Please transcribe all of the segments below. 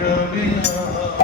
Krishna.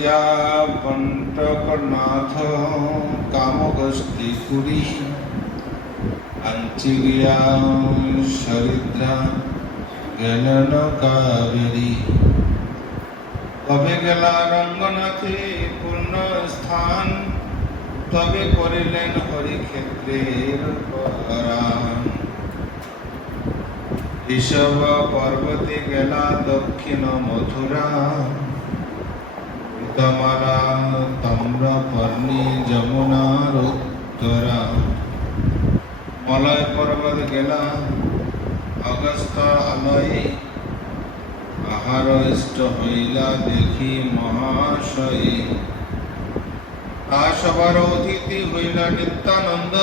দেখিয়া কণ্টকনাথ কামগস্তি পুরী আঞ্চিগিয়া সরিদ্রা গেলন কাবেরী তবে গেলা রঙ্গনাথে পূর্ণ স্থান তবে করিলেন হরিক্ষেত্রের ঋষভ পর্বতে গেলা দক্ষিণ মথুরা তাম্রপর্ণী যমুনার উত্তরা মলয় পর্বত গেলা অগস্ত আলয়ে আহার ইষ্ট হইলা দেখি মহাশয়ে তা সবার অতিথি হইলা নিত্যানন্দ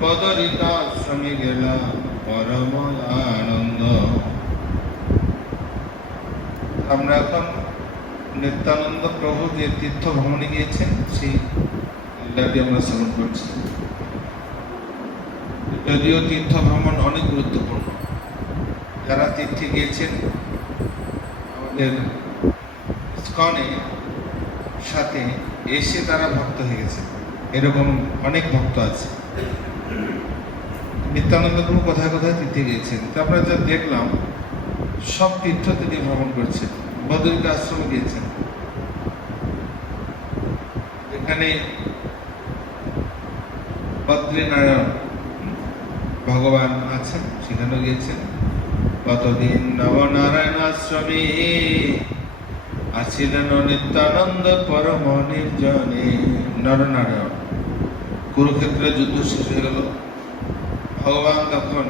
পদরিতা আশ্রমে গেলা পরম আনন্দ আমরা এখন নিত্যানন্দ প্রভু যে তীর্থ ভ্রমণে গিয়েছেন, সেই লীলাটি আমরা শ্রবণ করছি। যদিও তীর্থ ভ্রমণ অনেক গুরুত্বপূর্ণ। যারা তীর্থে গিয়েছেন, আমাদের স্কনে সাথে এসে তারা ভক্ত হয়ে গেছে এরকম অনেক ভক্ত আছে। নিত্যানন্দ প্রভু কোথায় কোথায় তীর্থে গিয়েছেন? তো আমরা যা দেখলাম, সব তীর্থ তিনি ভ্রমণ করছেন। বদরিকা আশ্রমে গিয়েছেন। এখানে বদ্রীনারায়ণ ভগবান আছেন, সেখানেও গিয়েছেন। কতদিন নবনারায়ণ আশ্রমে আছিলেন নিত্যানন্দ পরম নির্জনে নরনারায়ণ, কুরুক্ষেত্রে যুদ্ধ শেষ হয়ে গেল। ভগবান তখন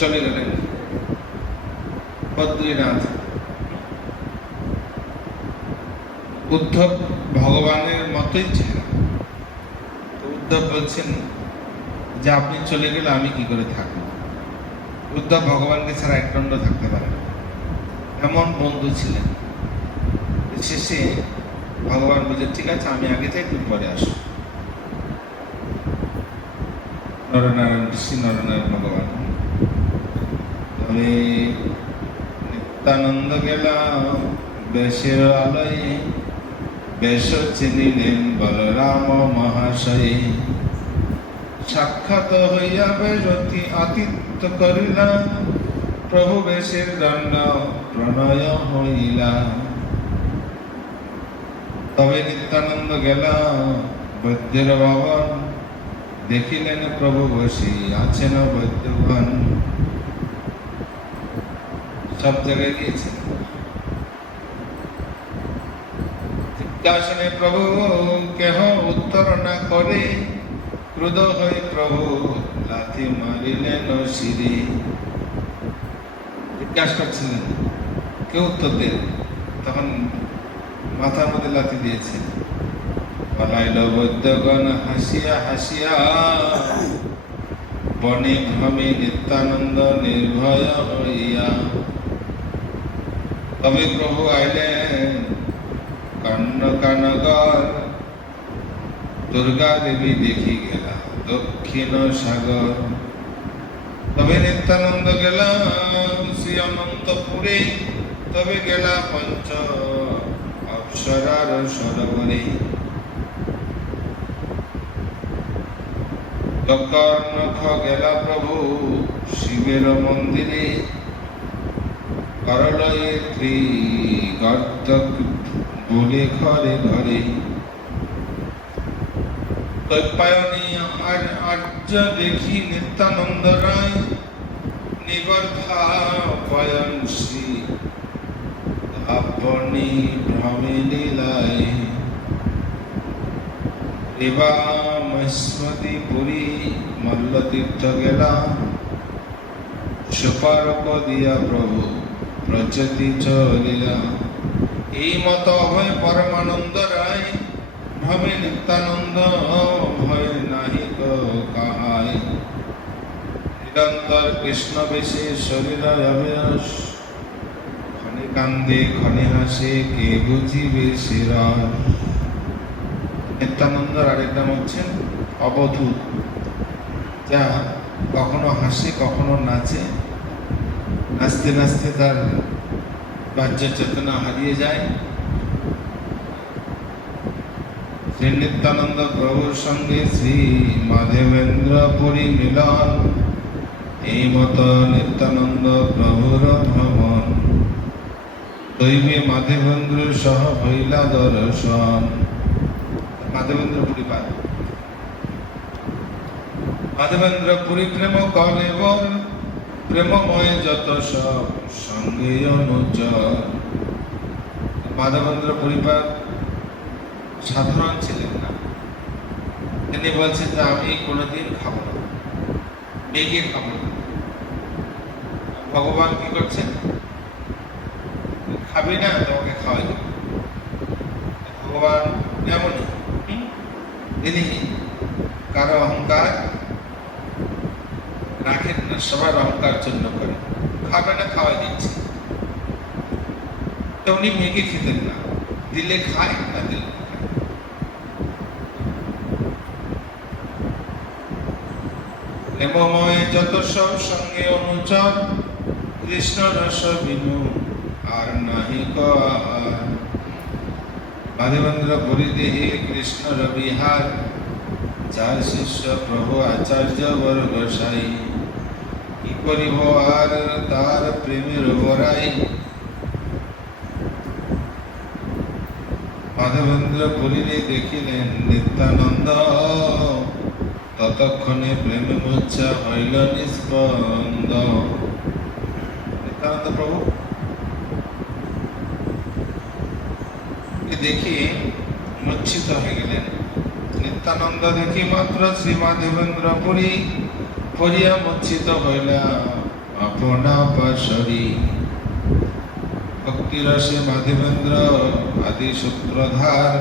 চলে গেলেন। বদ্রীনাথ উদ্ধব ভগবানের মতোই ছিল উদ্ধব বলছেন, যে আপনি চলে গেলে আমি কি করে থাকব? উদ্ধব ভগবানকে ছাড়া এক দণ্ড থাকতে পারে এমন বন্ধু ছিলেন। শেষে ভগবান বলছে ঠিক আছে, আমি আগে যাই তুমি পরে আসো নরনারায়ণ ঋষি, নরনারায়ণ ভগবান। আমি নিত্যানন্দ গেলাম, বেশের আলয়ে বেশ চিনিলেন বলরাম মহাশয়। সাক্ষাৎ হইয়া বেশতি আতিথ্য করিলা, প্রভু বেশের দণ্ড প্রণয় হইলা। তবে নিত্যানন্দ গেলা বৈদ্যের ভবন। দেখিলেন প্রভু বসি আছেন বৈদ্যগণ। সব জায়গায় গিয়েছেন? জিজ্ঞাসনে প্রভু, কেহ উত্তর না করে। ক্রুধ হয়ে প্রভু, লাথি মারিলেন শিরি জিজ্ঞাসা করছিলেন কেউ উত্তর দেন তখন মাথার মধ্যে লাথি দিয়েছে। পালাইল বৈদ্যগণ, হাসিয়া হাসিয়া। বনে ভ্রমে নিত্যানন্দ নির্ভয় হইয়া। তবে প্রভু আইলেন কর্ণ কানগর দুর্গা দেবী দেখি গেলা দক্ষিণ সাগর। তবে নিত্যানন্দ গেলাম শ্রী অনন্তপুরে। তবে গেলা পঞ্চ অপ্সরার সরোবরে। কর্ণখ গেলা প্রভু শিবের মন্দিরে। করলয়ে ত্রি গর্ত বলে ঘরে ঘরে। কৈপায়নী আর আর্য দেখি নিত্যানন্দ রায়, নিবর্ধা আপনি ভ্রমে পুরী মল্লতীর্থ গেলাম সুপারক দিয়া প্রভু প্রচতি চলিলা এই মত হয় পরমানন্দ রায় ভবে নিত্যানন্দ ভয় নাহি তো কাহাই নিরন্তর কৃষ্ণ বেশে শরীর অভ্যাস ক্ষণে কান্দে ক্ষণে হাসে কে বুঝিবে শিরস নিত্যানন্দর আরেক নাম হচ্ছেন অবধূত যা কখনো হাসে কখনো নাচে নাচতে নাচতে তার বাহ্য চেতনা হারিয়ে যায়। শ্রী নিত্যানন্দ প্রভুর সঙ্গে শ্রী মাধবেন্দ্র পরিমিলন, এই মত নিত্যানন্দ প্রভুর ভ্রমণ। দৈবে মাধবেন্দ্র সহ হইলা দর্শন। মাধবেন্দ্র পুরী পায় মাধবেন্দ্র পুরী প্রেম কলেবর প্রেমময় যত সব সঙ্গে মাধবেন্দ্র পরিবার সাধারণ ছিলেন না। তিনি বলছেন যে, আমি কোনোদিন খাব না। মেঘে খাব না। ভগবান কি করছেন? খাবি না, তোমাকে খাওয়াই ভগবান এমনই। তিনি কারও অহংকার রাখেন না সবার অহংকার জন্য করে খাবে না খাওয়াই দিচ্ছে তো উনি মেঘে খেতেন না দিলে খায় না দিলে না খায়। প্রেমময় যত সব সঙ্গে অনুচর কৃষ্ণ রস বিনু আর নাহি আর মাধবেন্দ্র পরিদেহে কৃষ্ণ রবিহার যার শিষ্য প্রভু আচার্য বর্গ সাই কি করিব আর তার প্রেমের বরাই মাধবেন্দ্র পুরীরে দেখিলেন নিত্যানন্দ, ততক্ষণে প্রেম মূর্ছা হইল নিস্পন্দ নিত্যানন্দ প্রভু দেখে মূর্ছিত হয়ে গেলেন। নিত্যানন্দ দেখি মাত্র শ্রী মাধবেন্দ্র পুরী। পড়িয়া মঞ্চিত হইলা, আপনা পাশরি। ভক্তিরসে মাধবেন্দ্র আদি সূত্রধার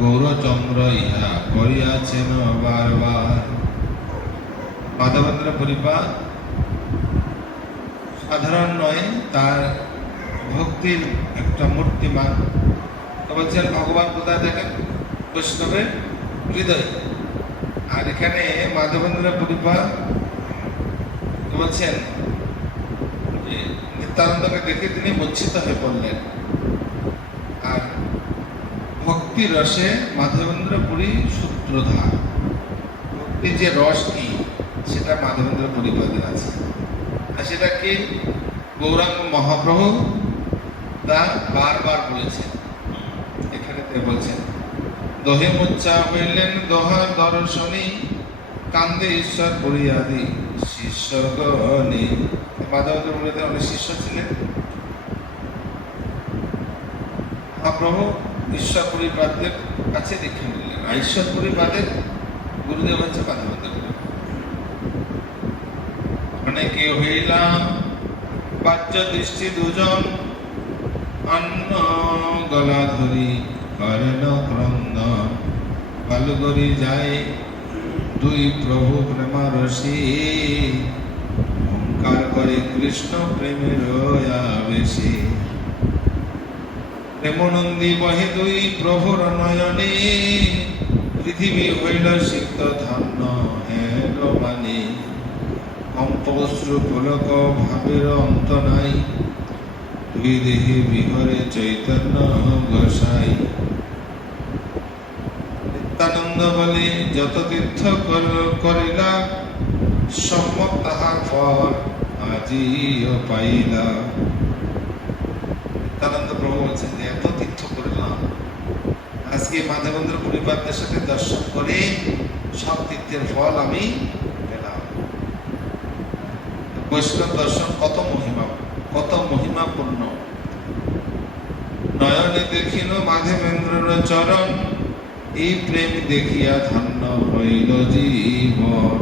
গৌরচন্দ্র ইহা করিয়াছেন বারবার। মাধবেন্দ্র পরিপাত সাধারণ নয়, তার ভক্তির একটা মূর্তিমান। বলছেন, ভগবান কোথায় দেখেন বৈষ্ণবের হৃদয়। আর এখানে মাধবেন্দ্র পরিবার বলছেন যে নিত্যানন্দকে দেখে তিনি মূর্ছিত হয়ে পড়লেন। আর ভক্তি রসে মাধবেন্দ্র পুরী সূত্রধার ভক্তির যে রস কি, সেটা মাধবেন্দ্র পরিবাদের আছে। আর সেটা কি? গৌরাঙ্গ মহাপ্রভু তা বারবার বলেছেন। এখানে বলছেন দহে মুচ্চা হইলেন দোহা দর্শনী, কান্দে ঈশ্বর পড়িয়াদি শিষ্য গণী মাধবেন্দ্র পুরীতে অনেক শিষ্য ছিলেন। মহাপ্রভু ঈশ্বর পরিবাদের কাছে দীক্ষা নিলেন। আর ঈশ্বর পরিবাদের গুরুদেব হচ্ছে মাধবেন্দ্র অনেকে হইলাম বাহ্য দৃষ্টি দুজন, অন্ন গলা ধরি। করেন ক্রন্দন বালুগরি যায় দুই প্রভু প্রেমারসী। ওঙ্কার করে কৃষ্ণ প্রেমের আবেশী প্রেমনন্দী বহে দুই প্রভুর নয়নে। পৃথিবী হইল সিক্ত ধন্য হেন মানে কম্পশ্রু পুলক ভাবের অন্ত নাই। দুই দেহে বিহরে চৈতন্য গোসাই। নিত্যানন্দ বলে যত তীর্থ করিলা, সম্যক তাহার ফল আজিও পাইলা। নিত্যানন্দ প্রভু বলছেন যে, এত তীর্থ করলাম। আজকে মাধবেন্দ্র পরিবারদের সাথে দর্শন করে সব তীর্থের ফল আমি পেলাম। বৈষ্ণব দর্শন কত মহিমা, কত মহিমাপূর্ণ। নয়নে দেখিল মাধবেন্দ্রর চরণ এই প্রেম দেখিয়া ধন্য হইল জীবন।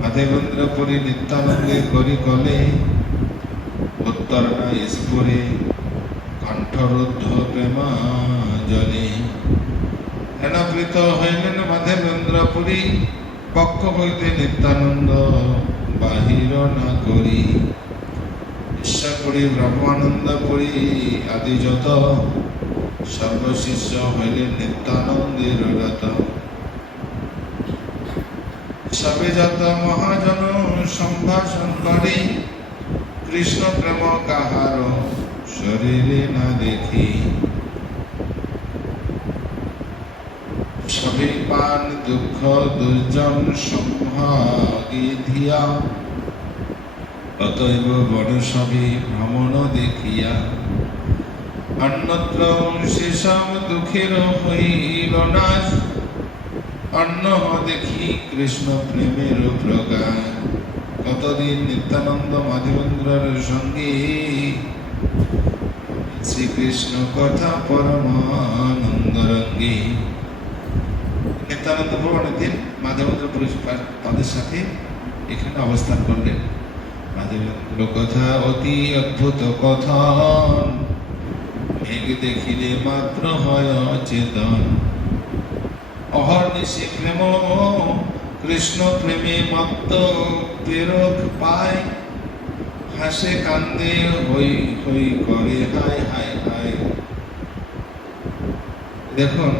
মাধবেন্দ্র পুরী নিত্যানন্দে করি কলে, উত্তর স্ফুরে, কণ্ঠরুদ্ধ প্রেমা জলে হেনপ্রীত হইলেন মাধবেন্দ্র পুরী পক্ষ হইতে নিত্যানন্দ বাহির না করি। ঈশ্বরপুরী ব্রহ্মানন্দ পুরী, আদি যত সর্বশিষ্য হইলেন নিত্যানন্দের রত সবে যত মহাজন সম্ভাষণ করে। কৃষ্ণ প্রেম কাহার শরীরে না দেখি। সবে পান দুঃখ দুর্জন সম্ভাগী ধিয়া অতএব বড় সবে ভ্রমণ দেখিয়া অন্যত্র শেষম দুঃখের হইল নাশ। অন্য দেখি কৃষ্ণ প্রেমের প্রকাশ। কতদিন নিত্যানন্দ মাধবেন্দ্রের সঙ্গে? শ্রীকৃষ্ণ কথা পরমানন্দ রঙ্গে। নিত্যানন্দ প্রভু অনেকদিন মাধবেন্দ্র পুরস্কার তাদের সাথে এখানে অবস্থান করলেন। মাধবেন্দ্র কথা অতি অদ্ভুত কথন। মেঘ দেখিলে মাত্র হয় অচেতন। অহর্নিশি প্রেম, কৃষ্ণ প্রেমে মত্ত প্রেরক পায়। হাসে কান্দে হই হই করে, হায় হায় হায়। দেখুন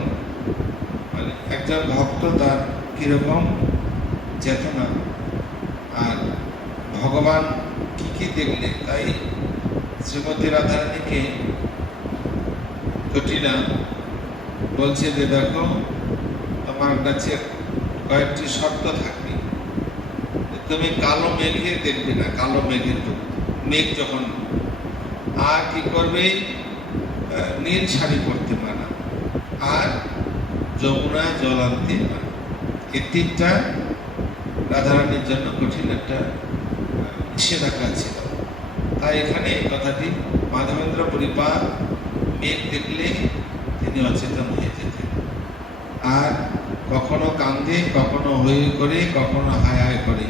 মানে একজন ভক্ত তার কীরকম চেতনা, আর ভগবান কি কি দেখলে তাই শ্রীমতী রাধারানীকে জটিলা বলছে যে, দেখো আমার কাছে কয়েকটি শর্ত থাকবে। তুমি কালো মেঘে দেখবে না, কালো মেঘের মেঘ যখন আর কি করবে? নীল শাড়ি পরতে পারা আর যমুনা জল আনতে পারা এই তিনটা রাধারানীর জন্য কঠিন একটা নিষেধাজ্ঞা ছিল। তাই এখানে কথাটি মাধবেন্দ্র পরিবার মেঘ দেখলে তিনি অচেতন হয়ে যেতেন। আর কখনো কান্দে, কখনো হই করে, কখনো হায় হায় করে।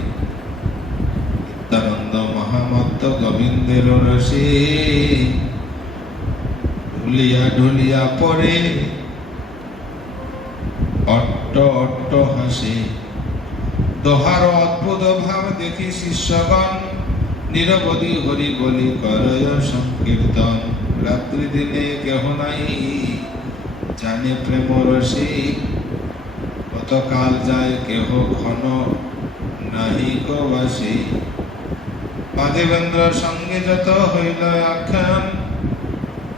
নিত্যানন্দ বসে ঢুলিয়া ঢুলিয়া পড়ে, অট্ট অট্ট হাসে। দোহার অদ্ভুত ভাব দেখি শিষ্যগণ, নিরবধি হরি বলি করয় সংকীর্তন। রাত্রি দিনে কেহ নাই। জানে প্রেম রসে কতকাল যায় কেহ ঘন নাহি বাসে। মাধবেন্দ্র সঙ্গে যত হইল আখ্যান,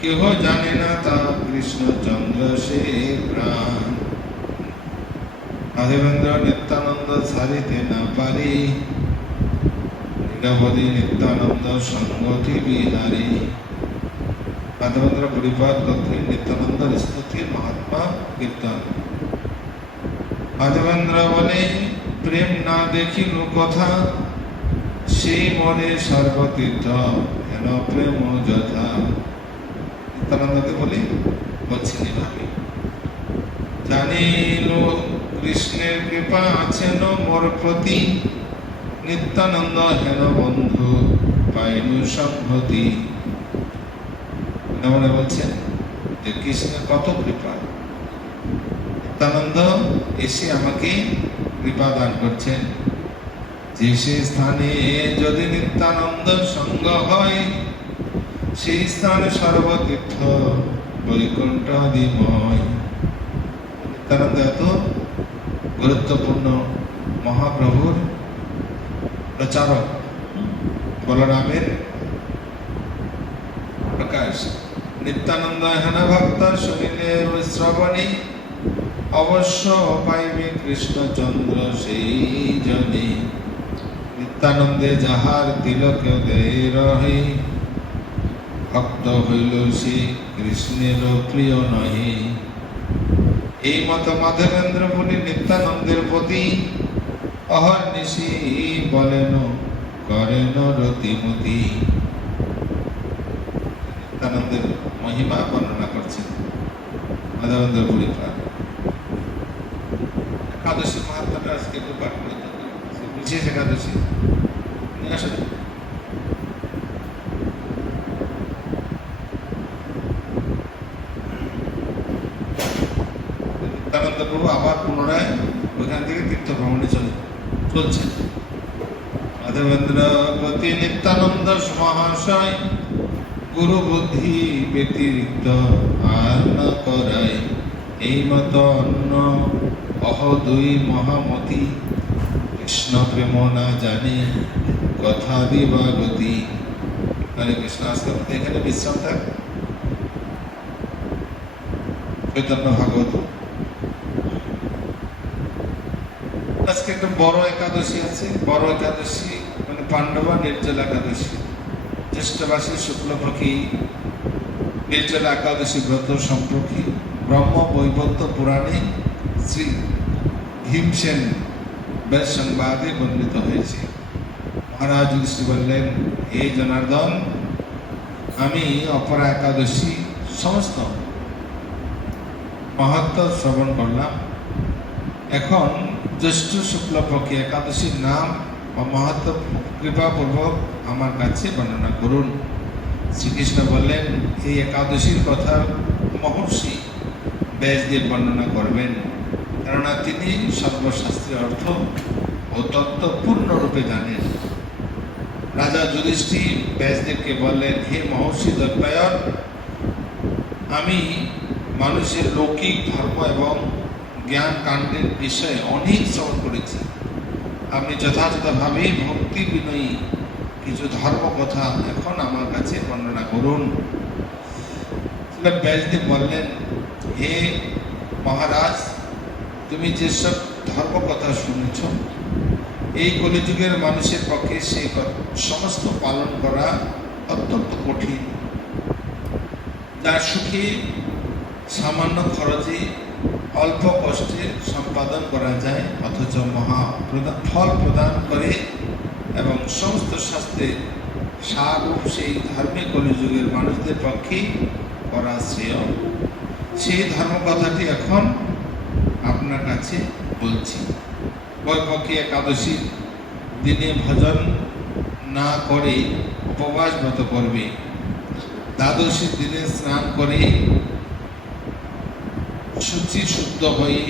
কেহ জানে না তা কৃষ্ণচন্দ্র সে প্রাণ। মাধবেন্দ্র নিত্যানন্দ ছাড়িতে না পারি। নিরবধি নিত্যানন্দ সঙ্গতি বিহারী। মাধবেন্দ্র পরিপাত কর্তৃক নিত্যানন্দ স্তুতি মহাত্মা কীর্তন। মাধবেন্দ্র বলে, প্রেম না দেখিল কথা, সেই মনে সর্বতীর্থ হেন প্রেম যথা? নিত্যানন্দকে বলি বলছেন এভাবে জানিল কৃষ্ণের কৃপা আছেন মোর প্রতি, নিত্যানন্দ হেন বন্ধু পাইনু সংহতি মনে বলছেন যে কৃষ্ণের কত কৃপা নিত্যানন্দ এসে আমাকে কৃপা দান করছেন। যে সে স্থানে যদি নিত্যানন্দ সঙ্গ হয়, সেই স্থানে সর্বতীর্থ বৈকুণ্ঠ দিময় নিত্যানন্দ এত গুরুত্বপূর্ণ মহাপ্রভুর প্রচারক, বলরামের প্রকাশ। নিত্যানন্দ হেন ভক্ত শুনিলে শ্রবণী। অবশ্য পাইবে কৃষ্ণচন্দ্র সেই জনে। নিত্যানন্দে যাহার তিলক দেয় রহে, ভক্ত হইল সে কৃষ্ণের প্রিয় নহে। এই মত মাধবেন্দ্র বলি নিত্যানন্দের প্রতি অহর্নিশি বলেন, করেন রতিমতি। নিত্যানন্দের মহিমা বর্ণনা করছেন মাধবেন্দ্র পুরী পাঠ একাদশী মাহাত্মাটা আজকে একটু পাঠ করে বিশেষ একাদশী। নিয়ে আবার পুনরায় ওইখান থেকে তীর্থ ভ্রমণে চলে চলছেন। মাধবেন্দ্র প্রতি নিত্যানন্দ মহাশয় গুরু বুদ্ধি ব্যতিরিক্ত আর না করায় এই মত অন্য, অহ দুই মহামতি। কৃষ্ণ প্রেম না জানে কথা দিবাগতি হরে কৃষ্ণ, আজকে এখানে বিশ্রাম থাক। চৈতন্য ভাগবত। আজকে একটা বড় একাদশী আছে। বড় একাদশী মানে পাণ্ডবা নির্জল একাদশী। জ্যেষ্ঠ মাসে শুক্লপক্ষী নির্জল একাদশী ব্রত সম্পর্কে ব্রহ্ম বৈবত্য পুরাণে শ্রী হিমসেন বেশ সংবাদে বর্ণিত হয়েছে। মহারাজ যুধিষ্ঠির বললেন, হে জনার্দন, আমি অপরা একাদশী সমস্ত মাহাত্ম শ্রবণ করলাম। এখন জ্যৈষ্ঠ শুক্লপক্ষে একাদশীর নাম মাহাত্ম কৃপাপূর্বক আমার কাছে বর্ণনা করুন। শ্রীকৃষ্ণ বললেন, এই একাদশীর কথা মহর্ষি ব্যাসদেব বর্ণনা করবেন। কেননা তিনি সর্বশাস্ত্রের অর্থ ও তত্ত্ব পূর্ণরূপে জানেন। রাজা যুধিষ্ঠির ব্যাসদেবকে বললেন, হে মহর্ষি দত্তায়ন, আমি মানুষের লৌকিক ধর্ম এবং জ্ঞান কাণ্ডের বিষয়ে অনেক শ্রবণ করেছি। আপনি যথাযথভাবে ভক্তি বিনয়ী কিছু ধর্ম কথা এখন আমার কাছে বর্ণনা করুন। ব্যাসদেব বললেন, হে মহারাজ, তুমি যেসব ধর্ম কথা শুনেছ, এই কলিযুগের মানুষের পক্ষে সে সমস্ত পালন করা অত্যন্ত কঠিন। যার সুখে সামান্য খরচে অল্প কষ্টে সম্পাদন করা যায়, অথচ মহা প্রদা- ফল প্রদান করে এবং সমস্ত শাস্ত্রে সারূপ সেই ধার্মিক কলিযুগের মানুষদের পক্ষে করা শ্রেয়। সেই ধর্ম কথাটি এখন আপনার কাছে বলছি। বৈপক্ষী একাদশীর দিনে ভজন না করে উপবাস মতো করবে। দ্বাদশীর দিনে স্নান করে শুচি শুদ্ধ হয়ে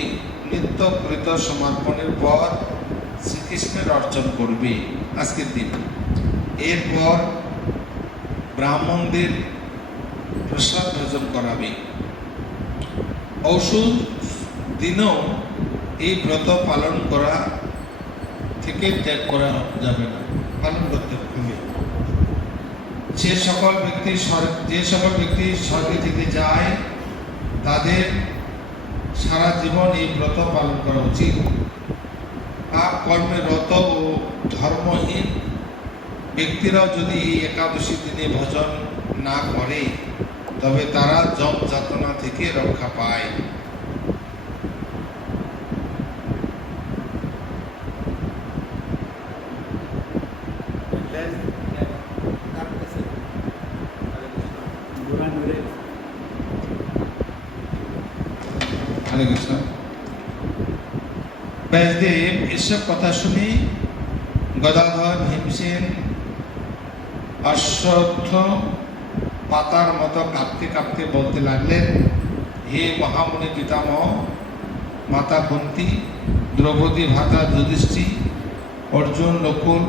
নিত্য কৃত সমর্পণের পর শ্রীকৃষ্ণের অর্চন করবে আজকের দিন। এরপর ব্রাহ্মণদের প্রসাদ ভোজন করাবে। ঔষধ দিনও এই ব্রত পালন করা থেকে ত্যাগ করা যাবে না, পালন করতে হবে। যে সকল ব্যক্তি যে সকল ব্যক্তি স্বর্গে যেতে যায় তাদের সারা জীবন এই ব্রত পালন করা উচিত। পাপ কর্মে রত ও ধর্মহীন ব্যক্তিরাও যদি এই একাদশী দিনে ভজন না করে, তবে তারা জম যাতনা থেকে রক্ষা পায় হরে কৃষ্ণ ব্যাসদেব এসব কথা শুনে। গদাধর ভীমসেন অশ্বত্থ পাতার মতো কাঁপতে কাঁপতে বলতে লাগলেন, হে মহামুনি পিতামহ, মাতা কুন্তি দ্রৌপদী ভাতা যুধিষ্ঠি, অর্জুন, নকুল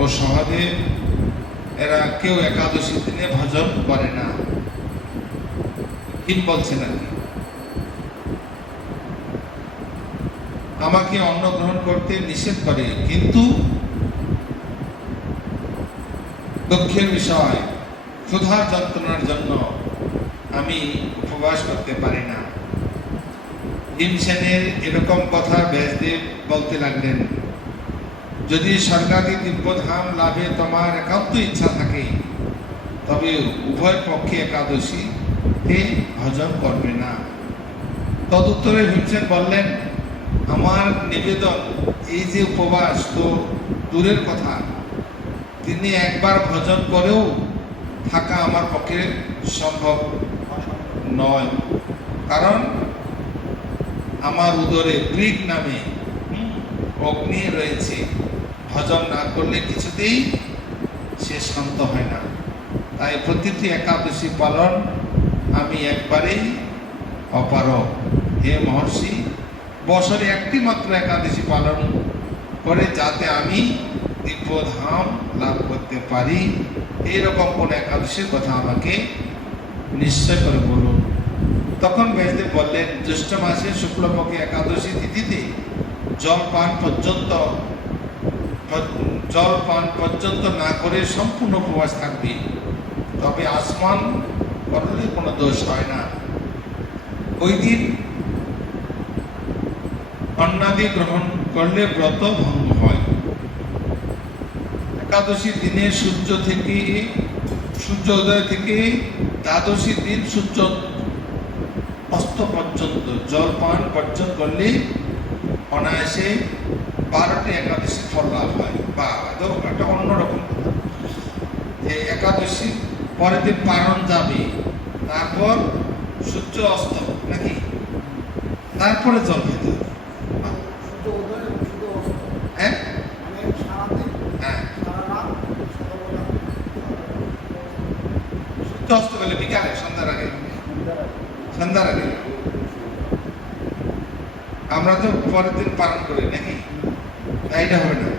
ও সহদেব, এরা কেউ একাদশী দিনে ভজন করে না। ভীম বলছে নাকি আমাকে অন্ন গ্রহণ করতে নিষেধ করে। কিন্তু দুঃখের বিষয় ক্ষুধার যন্ত্রণার জন্য আমি উপবাস করতে পারি না। ভীমসেনের এরকম কথা ব্যাসদেব বলতে লাগলেন, যদি স্বর্গাদি দিব্যধাম লাভে তোমার একান্ত ইচ্ছা থাকে, তবে উভয় পক্ষে একাদশী তে ভজন করবে না। তদুত্তরে ভীমসেন বললেন আমার নিবেদন, এই যে উপবাস তো দূরের কথা। তিনি একবার ভজন করেও থাকা আমার পক্ষে সম্ভব নয়। কারণ আমার উদরে গ্রিক নামে অগ্নি রয়েছে। ভজন না করলে কিছুতেই সে শান্ত হয় না। তাই প্রতিটি একাদশী পালন আমি একবারেই অপারক হে মহর্ষি বছরে একটি মাত্র একাদশী পালন করে যাতে আমি দিব্যধাম লাভ করতে পারি। এইরকম কোন একাদশীর কথা আমাকে নিশ্চয় করে বলুন। তখন ব্যাসদেব বললেন, জ্যৈষ্ঠ মাসের শুক্লপক্ষে একাদশী তিথিতে জল পান পর্যন্ত জল পান পর্যন্ত না করে সম্পূর্ণ উপবাস থাকবে। তবে আসমান করলে কোনো দোষ হয় না। ওই দিন অন্নাদি গ্রহণ করলে ব্রত ভঙ্গ হয়। একাদশী দিনে সূর্য থেকে সূর্য উদয় থেকে দ্বাদশী দিন সূর্য অস্ত পর্যন্ত, জল পান বর্জন করলে অনায়াসে বারোটি একাদশী ফল লাভ হয়। বা একটা অন্যরকম। যে একাদশী পরের দিন পালন যাবে, তারপর সূর্য অস্ত নাকি? তারপরে জল খেতে হবে হ্যাঁ হ্যাঁ সূর্য অস্ত গেলে বিকালে সন্ধ্যার আগে সন্ধ্যার আগে আমরা তো পরের দিন পালন করি, নাকি? এটা হবে না।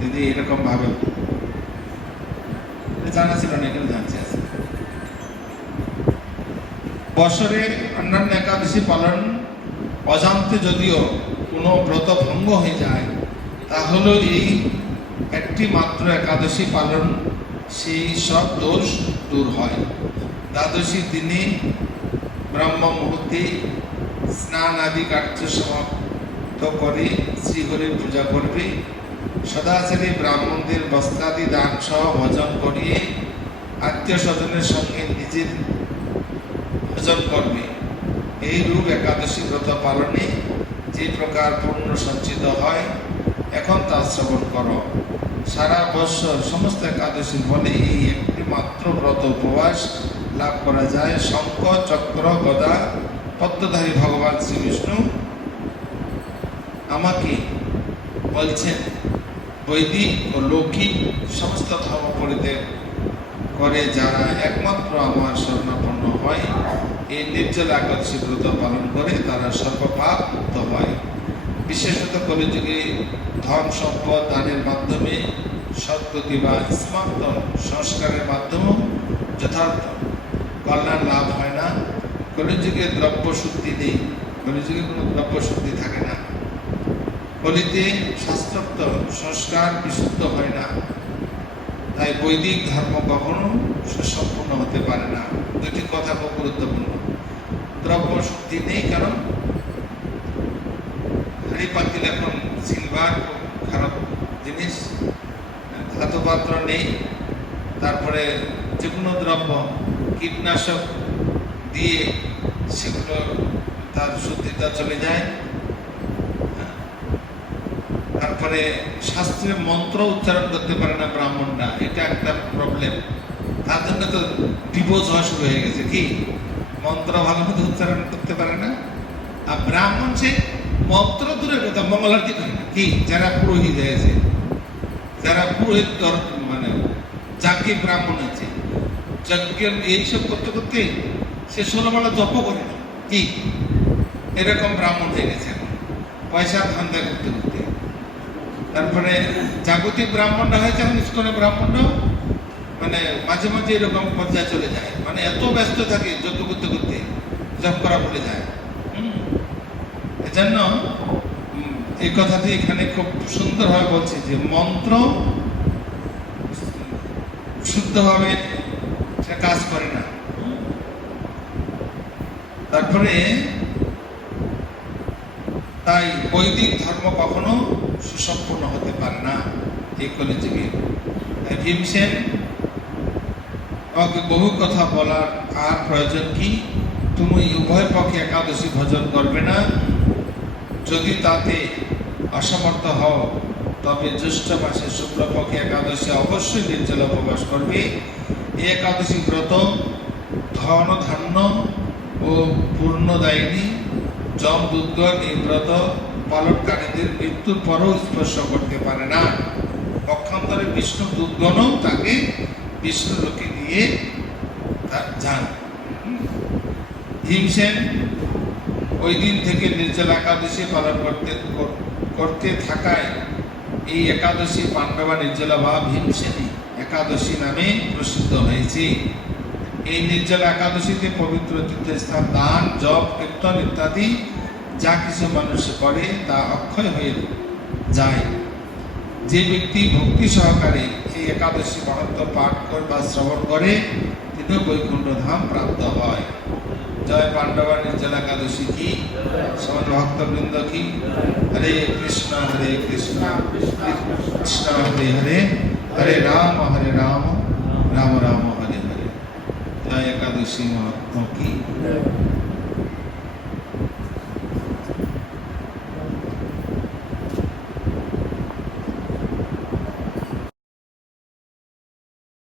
যদি এরকম ভাবে জানা ছিল না, এখানে জানছি আছে। বছরে অন্যান্য একাদশী পালন অজান্তে যদিও কোনো ব্রত ভঙ্গ হয়ে যায় তাহলে এই একটি মাত্র একাদশী পালন সেই সব দোষ দূর হয়। দ্বাদশী দিনে ব্রহ্ম মুহূর্তে স্নান আদি কার্য সমাপ্ত করে শ্রীহরির পূজা করবে। সদাচারী ব্রাহ্মণদের বস্ত্রাদি দান সহ ভজন করিয়ে আত্মীয় স্বজনের সঙ্গে নিজের ভজন করবে। এই রূপ একাদশী ব্রত পালনে যে প্রকার পূর্ণ সঞ্চিত হয়, এখন তা শ্রবণ করো। সারা বৎসর সমস্ত একাদশীর ফলে এই একটি মাত্র ব্রত উপবাস লাভ করা যায়। শঙ্খ, চক্র, গদা পদ্মধারী ভগবান শ্রীবিষ্ণু আমাকে বলছেন, বৈদিক ও লৌকিক সমস্ত ধর্ম পরিত্যাগ করে যারা একমাত্র আমার স্বর্ণাপন্ন হয়, এই নির্জল একাদশী ব্রত পালন করে তারা সর্বপাপ মুক্ত হয়। বিশেষত কলিযুগে ধন সম্পদ, দানের মাধ্যমে সৎগতি বা স্মার্ত সংস্কারের মাধ্যমেও যথার্থ কল্যাণ লাভ হয় না। কলিযুগে দ্রব্য শুদ্ধি নেই কলিযুগে কোনো দ্রব্য শুদ্ধি থাকে না। কলিতে শাস্ত্রোক্ত সংস্কার বিশুদ্ধ হয় না। তাই বৈদিক ধর্ম কখনো সুসম্পূর্ণ হতে পারে না। দুটি কথা খুব গুরুত্বপূর্ণ। দ্রব্য শুদ্ধি নেই কারণ হাড়ি পাতিল এখন সিলভার খারাপ জিনিস। ধাতু পাত্র নেই। তারপরে যে কোনো দ্রব্য, কীটনাশক দিয়ে সেগুলো তার শুদ্ধিতা চলে যায়। তারপরে শাস্ত্রে মন্ত্র উচ্চারণ করতে পারে না ব্রাহ্মণরা, এটা একটা প্রবলেম তার জন্য তো ডিভোর্স হওয়া শুরু হয়ে গেছে কি? মন্ত্র ভালো মতো উচ্চারণ করতে পারে না। আর ব্রাহ্মণ সে মন্ত্র দূরের কথা মঙ্গলারতি করে না। কি? যারা পুরোহিত হয়েছে, যারা পুরোহিত দর- মানে যাকে ব্রাহ্মণ আছে যজ্ঞ এইসব করতে করতে সে ষোলোবেলা জপ করে। কি? এরকম ব্রাহ্মণ হয়ে গেছে পয়সা ধান্দা করতে করতে। তারপরে জাগতিক ব্রাহ্মণরা হয়েছে এখন ইস্কনের মানে মাঝে মাঝে এরকম পর্যায়ে চলে যায়। মানে এত ব্যস্ত থাকে যজ্ঞ করতে করতে, জপ করা ভুলে যায়। এজন্য এই কথাটি এখানে খুব সুন্দরভাবে বলছে যে মন্ত্র শুদ্ধভাবে কাজ করে না। তারপরে তাই বৈদিক ধর্ম কখনো সুসম্পূর্ণ হতে পারে না এই কলিযুগে তাই ভীমসেন আমাকে বহু কথা বলার আর প্রয়োজন কি? তুমি উভয় পক্ষে একাদশী ভোজন করবে না? যদি তাতে অসমর্থ হও, তবে জ্যৈষ্ঠ মাসের শুক্লপক্ষে একাদশী অবশ্যই নির্জল উপবাস করবে। এই একাদশী ব্রত ধন ধান্য ও পূর্ণদায়িনী জম দুর্গণ এই ব্রত পালনকারীদের মৃত্যুর পরও স্পর্শ করতে পারে না পক্ষান্তরে বিষ্ণু দুর্গণও তাকে বিষ্ণু লোকে নিয়ে যান হুম। ভীমসেন ওই দিন থেকে নির্জল একাদশী পালন করতে করতে থাকায় এই একাদশী পাণ্ডবা নির্জলা বা ভীমসেনী একাদশী নামে প্রসিদ্ধ হয়েছে এই নির্জল একাদশীতে পবিত্র তীর্থস্থান, দান, জপ, কীর্তন ইত্যাদি যা কিছু মানুষ করে তা অক্ষয় হয়ে যায়। যে ব্যক্তি ভক্তি সহকারে এই একাদশী মহত্ব পাঠ করে বা শ্রবণ করে, তিনি বৈকুণ্ঠ ধাম প্রাপ্ত হয়। জয় পাণ্ডবা নির্জল একাদশী কি? সমান ভক্তবৃন্দ কি? হরে কৃষ্ণ হরে কৃষ্ণ কৃষ্ণ, হরে হরে হরে রাম হরে রাম রাম রাম হরে। হরে জয় একাদশী মহাত্মা কি